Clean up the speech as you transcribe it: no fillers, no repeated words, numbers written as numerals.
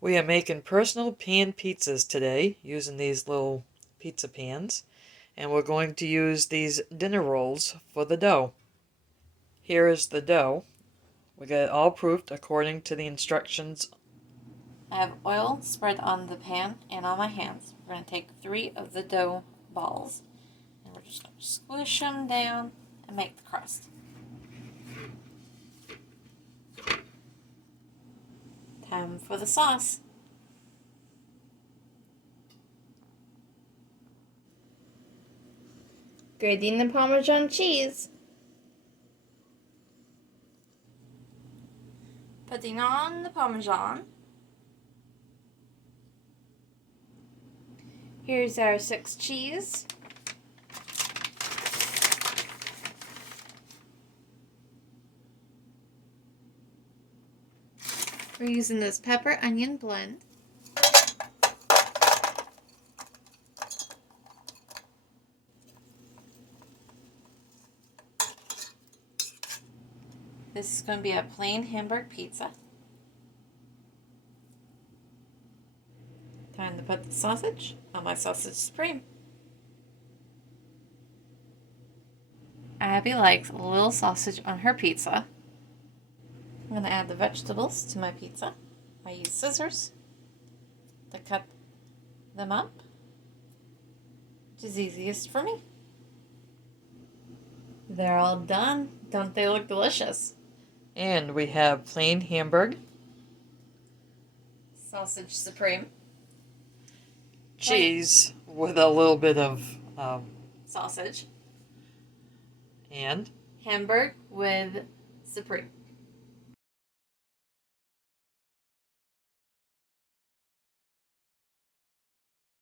We are making personal pan pizzas today using these little pizza pans, and we're going to use these dinner rolls for the dough. Here is the dough. We got it all proofed according to the instructions. I have oil spread on the pan and on my hands. We're going to take 3 of the dough balls and we're just going to squish them down and make the crust. Time for the sauce. Grating the Parmesan cheese. Putting on the Parmesan. Here's our 6 cheese. We're using this pepper onion blend. This is going to be a plain Hamburg pizza. Time to put the sausage on my sausage supreme. Abby likes a little sausage on her pizza. I'm going to add the vegetables to my pizza. I use scissors to cut them up, which is easiest for me. They're all done. Don't they look delicious? And we have plain Hamburg, Sausage supreme. cheese with a little bit of Sausage. and Hamburg with supreme.